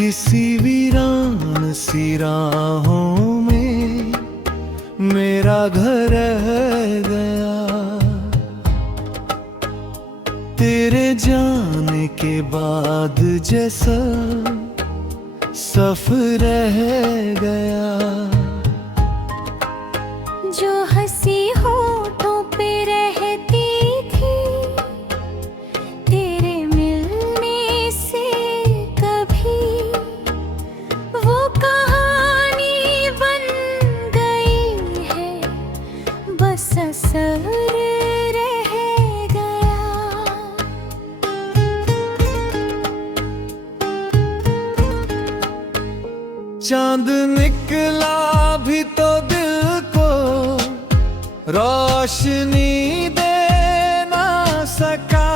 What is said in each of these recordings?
किसी वीरान सी राहों में मेरा घर रह गया। तेरे जाने के बाद जैसा सफर रह गया। जो हंसी होठों पे रहती थी तेरे मिलने से कभी, वो कहानी बन गई है, बस असर रह गया। चांद निकला भी तो दिल को रोशनी दे ना सका।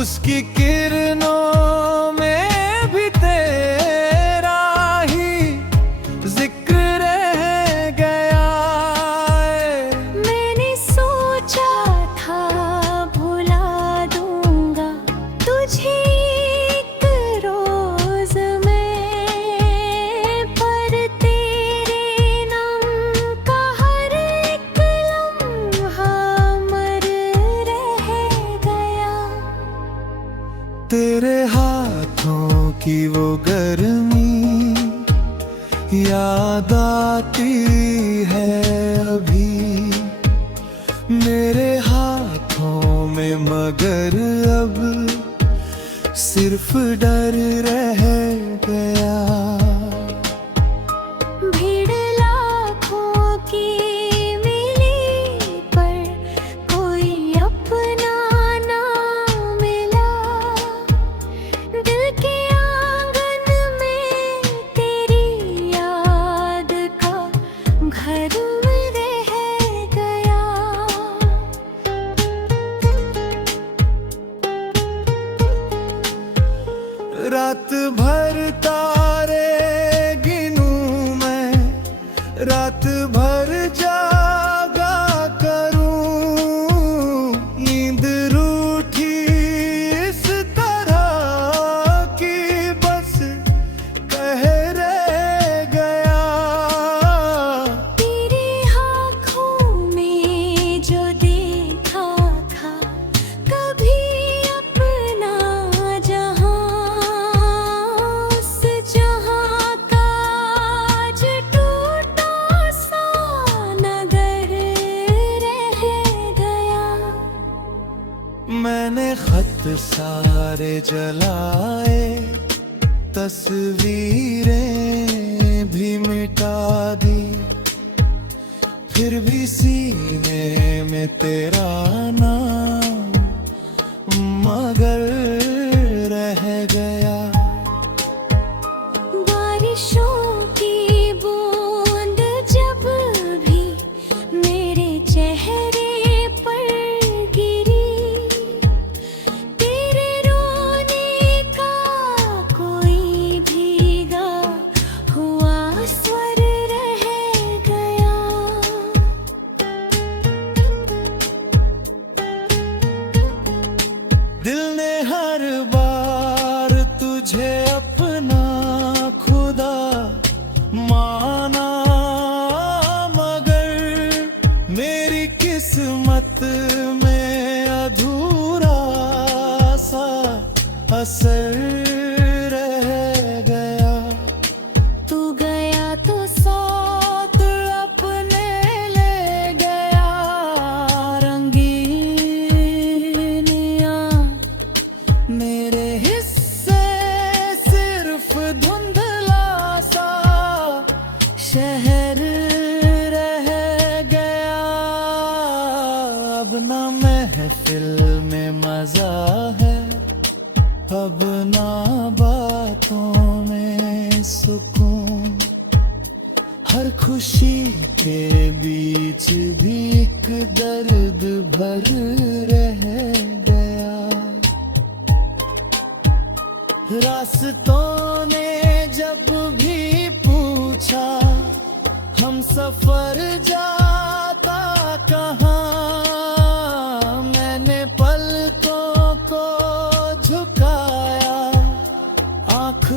उसकी किरणों में भी तेरा ही जिक्र रह गया। मैंने सोचा था भुला दूंगा तुझे एक रोज में, पर तेरे नाम का हर एक लम्हा मर रह गया। तेरे हाथों की वो गर्मी याद आती है अभी मेरे हाथों में, मगर अब सिर्फ डर रह गया। भीड़ लाखों की मिली पर कोई अपना ना मिला। दिल के आंगन में तेरी याद का घर रह गया। रात भर तारे गिनूं मैं, रात भर जागा करूं। नींद रूठी इस तरह की बस कह रह गया। तेरी आँखों में जो देखा था कभी अपना जहां, उस जहां का आज टूटा सा नगर रह गया। मैंने खत सारे जलाए, तस्वीरें भी मिटा दी, फिर भी सीने में तेरा नाम मगर रह गया। बारिशों की बूंद जब भी मेरे चेहरे पर गिरी, तेरे रोने का कोई भीगा हुआ स्वर रह गया। दिल ने हर बार तुझे अपना खुदा माना, मगर मेरी किस्मत में अधूरा सा असर रह गया। तू गया तो साथ अपने ले गया, रंगीनिया मेरे हिस्से सिर्फ धुंधला सा शहर रह गया। अब ना महफिल में मजा है, अब ना बातों में सुकून। हर खुशी के बीच भी एक दर्द भर रह गया। रास्तों ने जब भी पूछा हम सफर जाता कहाँ, मैंने पलकों को झुकाया, आँख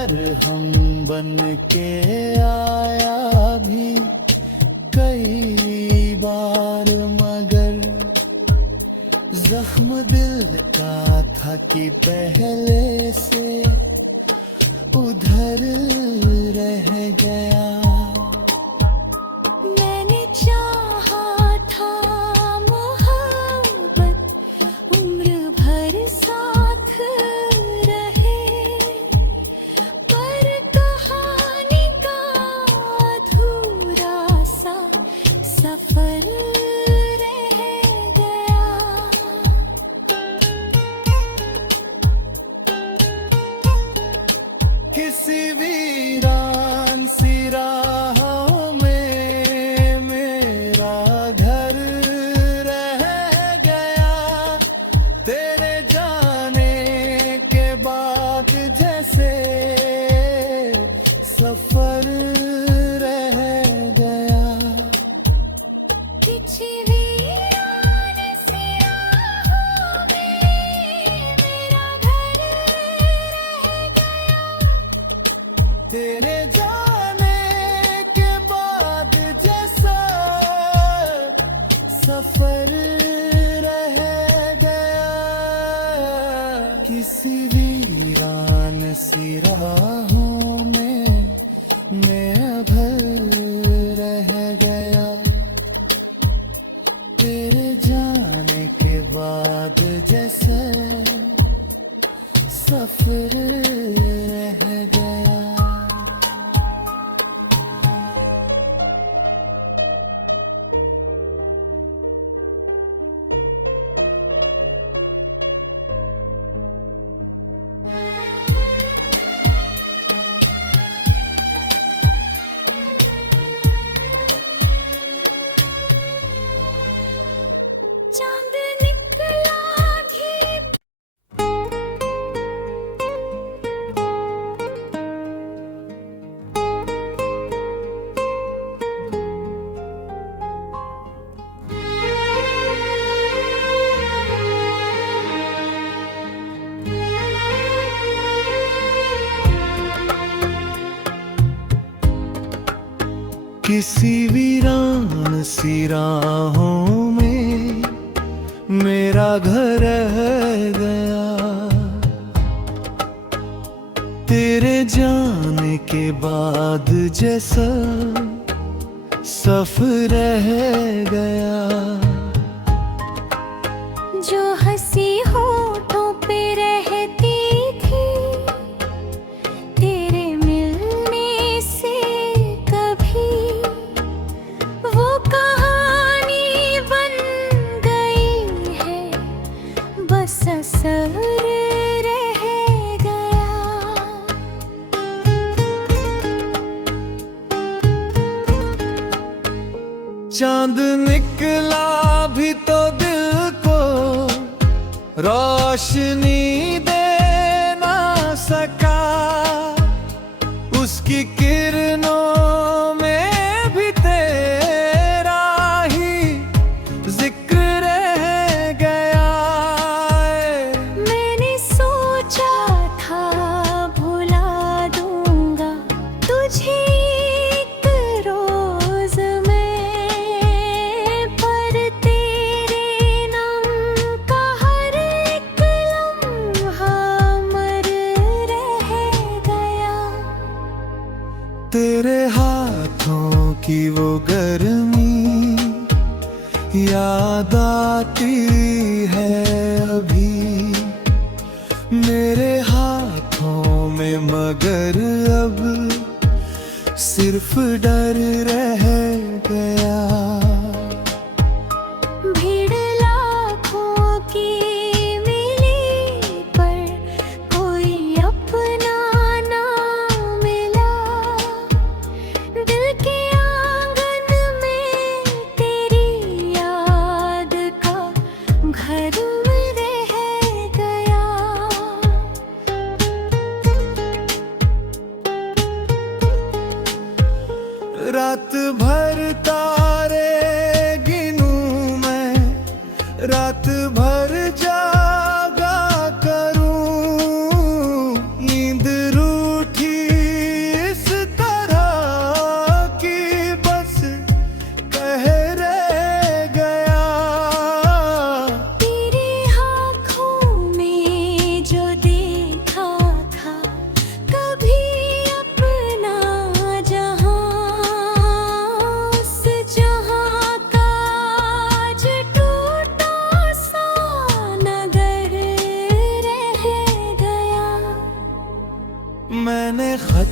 मरहम बन के आया भी कई बार, मगर जख्म दिल का था कि पहले से उधर रह गया। मैंने चाहा था मोहब्बत उम्र भर साथ रहे, पर कहानी का अधूरा सा सफर रह गया। किसी वीरान सी राहों में मेरा घर रह गया, तेरे जाने के बाद जैसे सफर रह गया। किसी वीरान सी राहों में मेरा घर रह गया, तेरे जाने के बाद जैसा सफर रह गया। किसी वीरान सी राहों में मैं भर रह गया, तेरे जाने के बाद जैसा सफर रह गया। चांद निकला भी किसी वीरान सी राहों में मेरा घर रह गया, तेरे जाने के बाद जैसा सफर रह गया। जो हंसी होठों पे रहती थी तेरे मिलने से कभी, वो कहानी बन गई है, बस असर रह गया। चांद निकला भी तो दिल को रोशनी दे ना सका, उसकी किरणों में भी तेरा ही जिक्र रह गया। मैंने सोचा था भुला दूंगा तुझे एक रोज में, पर तेरे नाम का हर एक लम्हा मर रह गया। तेरे हाथों की वो गर्मी याद आती है अभी मेरे हाथों में, मगर अब सिर्फ डर रह गया। भीड़ लाखों की मिली पर कोई अपना ना मिला, दिल के आंगन में तेरी याद का घर रह गया। रात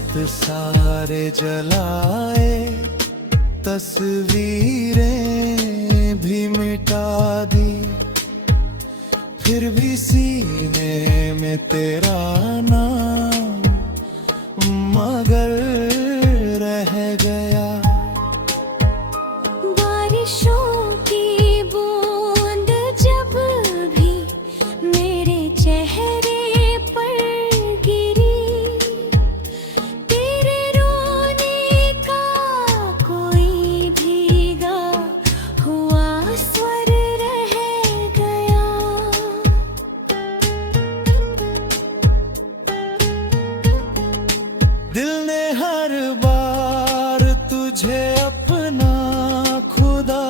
दोस्त सारे जलाए, तस्वीरें भी मिटा दी, फिर भी सीने में तेरा नाम मगर रह गया। बारिशों की बूंद जब भी मेरे चेहरे पर गिरी, तेरे रोने का कोई भीगा हुआ स्वर रह गया। दिल ने हर बार तुझे अपना खुदा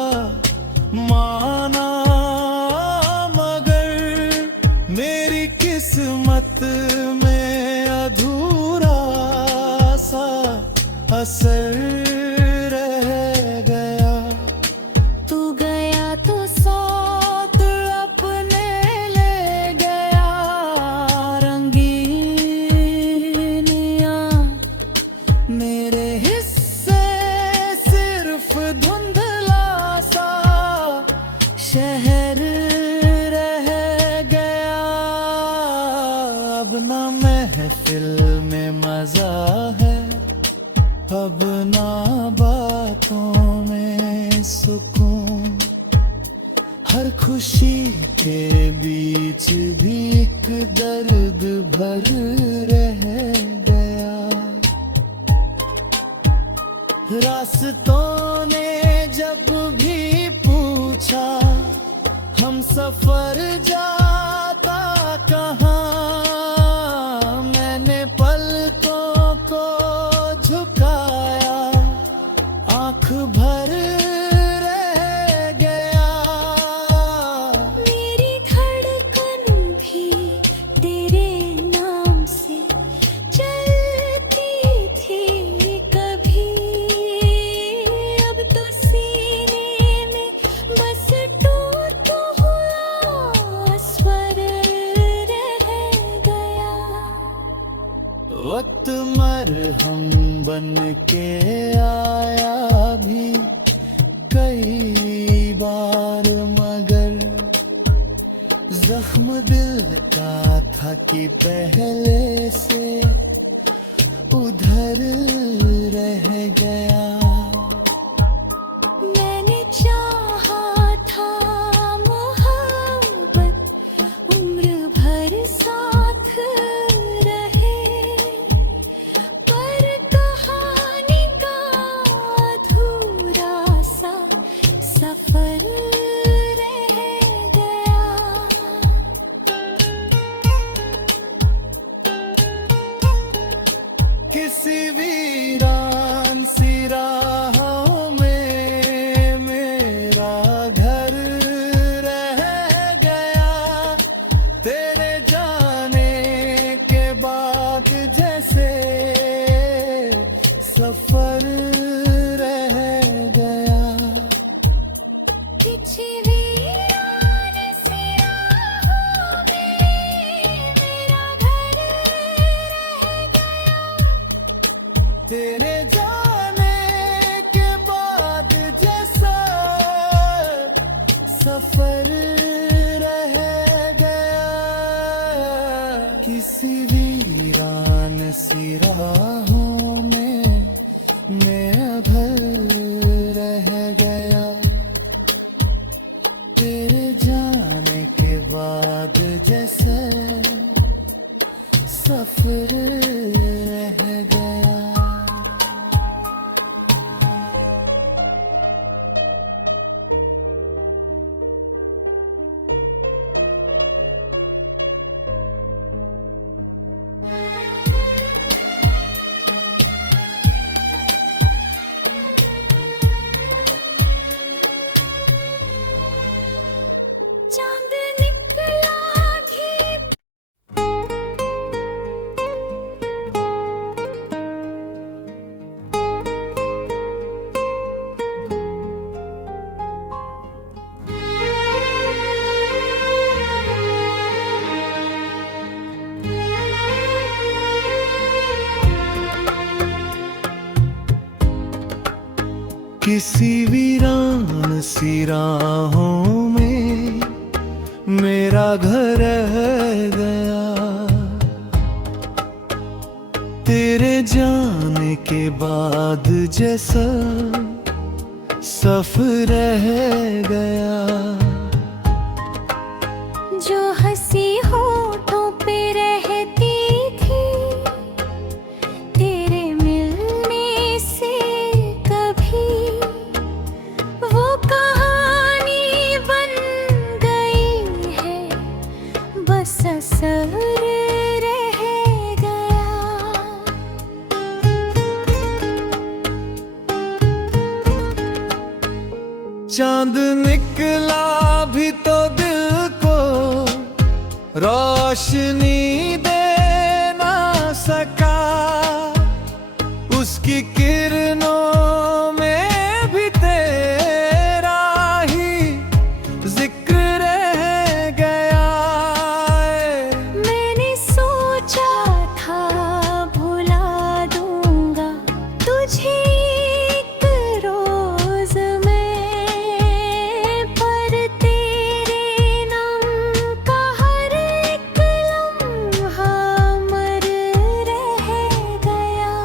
माना, मगर मेरी किस्मत में अधूरा सा असर रह गया। तू गया तो साथ अपने ले गया, रंगीन मेरे हिस्से सिर्फ धुंधला सा शहर रह गया। अब ना महफिल में मजा है, अब ना बातों में सुकून, हर खुशी के बीच भी एक दर्द भर रह गया। रास्तों ने जब भी पूछा हम सफर जाता कहाँ, मैंने पलकों को झुकाया, आंख भर रह गया। मेरी धड़कन भी तेरे नाम से चलती थी कभी, अब तो सीने में बस टूट हुआ स्वर रह गया। वक्त मरहम बन के आया भी कई बार, मगर जख्म दिल का था कि पहले से उधर रह गया। मैंने चाहा था मोहब्बत उम्र भर साथ रहे, पर कहानी का अधूरा सा सफर रह गया। किसी वीरान सी राहों में मेरा घर रह गया, तेरे जाने के बाद जैसे सफर रह गया। किसी वीरान सी राहों में मेरा घर रह गया, तेरे जाने के बाद जैसा सफर रह गया। किसी वीरान सी राहों में मैं घर रह गया, तेरे जाने के बाद जैसे सफर रह गया। चांद निकला भी किसी वीरान सी राहों में मेरा घर रह गया। तेरे जाने के बाद जैसा सफर रह गया। जो हंसी होठों पे रहती थी तेरे मिलने से कभी, वो कहानी बन गई है, बस असर रह गया। चांद निकला भी तो दिल को रोशनी दे ना सका। उसकी किरणों में भी तेरा ही जिक्र रह गया। मैंने सोचा था भुला दूंगा तुझे एक रोज में, पर तेरे नाम का हर एक लम्हा मर रह गया।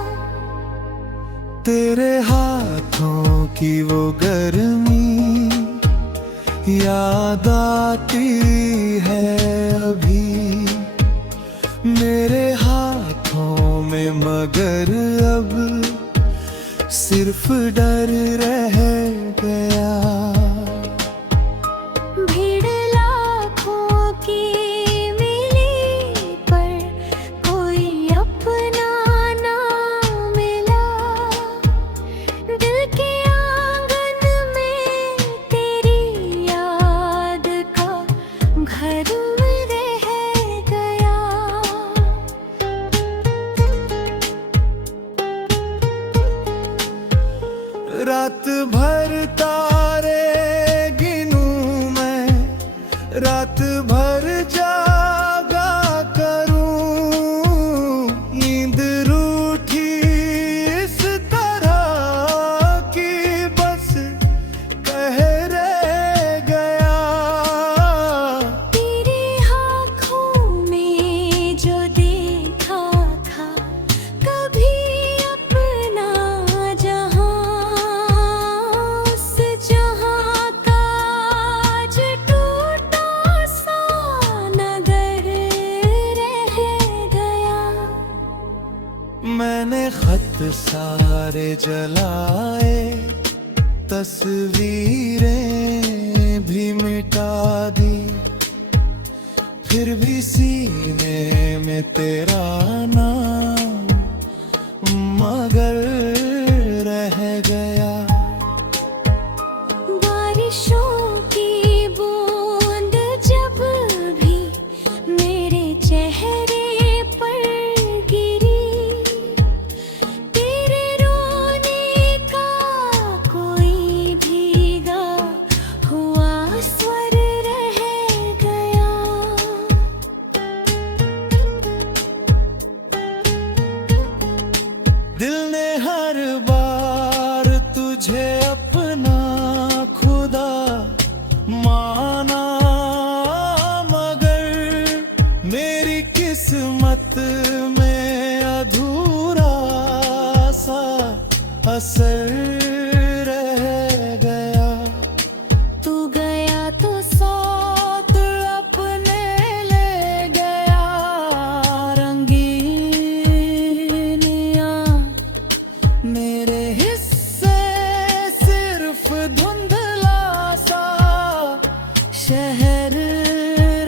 तेरे हाथों की वो गर्मी याद आती है अभी मेरे हाथों में, मगर अब सिर्फ डर रह गया। भीड़ लाखों की मिली पर कोई अपना ना मिला। दिल के आंगन में तेरी याद का घर रह गया। रात भर तारे गिनूं मैं, रात भर जागा करूं। नींद रूठी इस तरह की बस कह रह गया। तेरी आँखों में जो देखा था कभी अपना जहां, उस जहां का आज टूटा सा नगर रह गया। मैंने खत सारे जलाए, तस्वीरें भी मिटा दी, फिर भी सीने में तेरा नाम मगर रह गया। बारिशों की बूंद जब भी मेरे चेहरे पर गिरी, तेरे रोने का कोई भीगा हुआ स्वर रह गया। दिल ने हर बार तुझे अपना खुदा माना, मगर मेरी किस्मत में अधूरा सा असर रह गया। तू गया तो साथ अपने ले गया, रंगीनियां मेरे हिस्से सिर्फ धुंधला सा शहर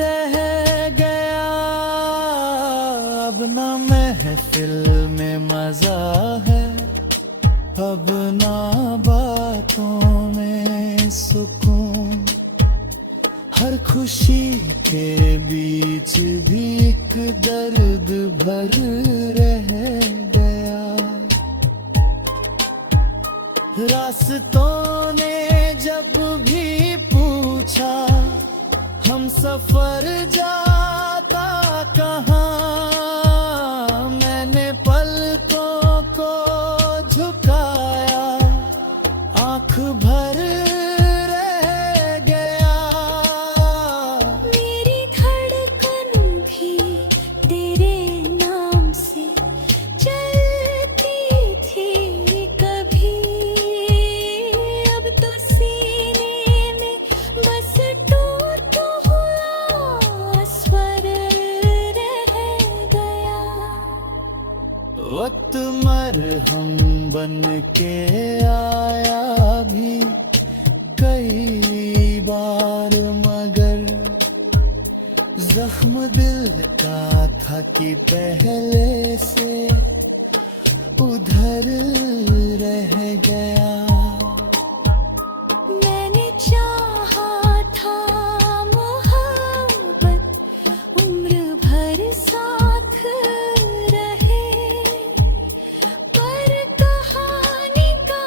रह गया। अब ना महफिल में मजा है, अब ना बातों में सुकून। हर खुशी के बीच भी एक दर्द भर रह गया। रास्तों ने जब भी पूछा हम सफर जाता कहाँ, मैंने पलकों को झुकाया, आँख वक्त मरहम बन के आया भी कई बार, मगर जख्म दिल का था कि पहले से उधर रह गया। मैंने चाहा था मोहब्बत उम्र भर साथ रहे, पर कहानी का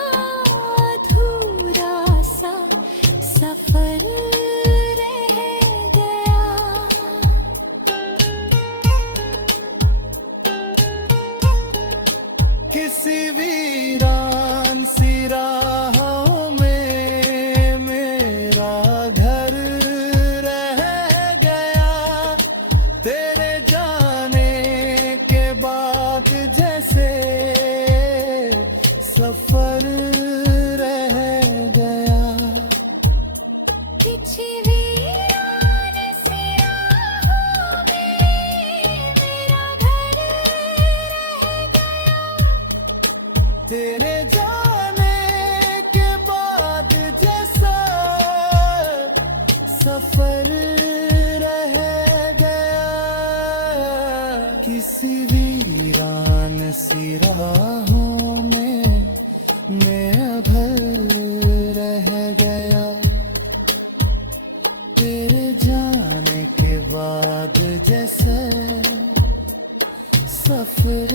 अधूरा सा सफर रह गया। किसी वीरान सी राहों में मेरा घर रह गया, तेरे जाने के बाद जैसे सफर रह गया। किसी वीरान सी राहों में मेरा घर रह गया, तेरे जाने के बाद जैसा सफर रह गया। किसी वीरान सी राहों में मैं अभल रह गया, तेरे जाने के बाद जैसे सफर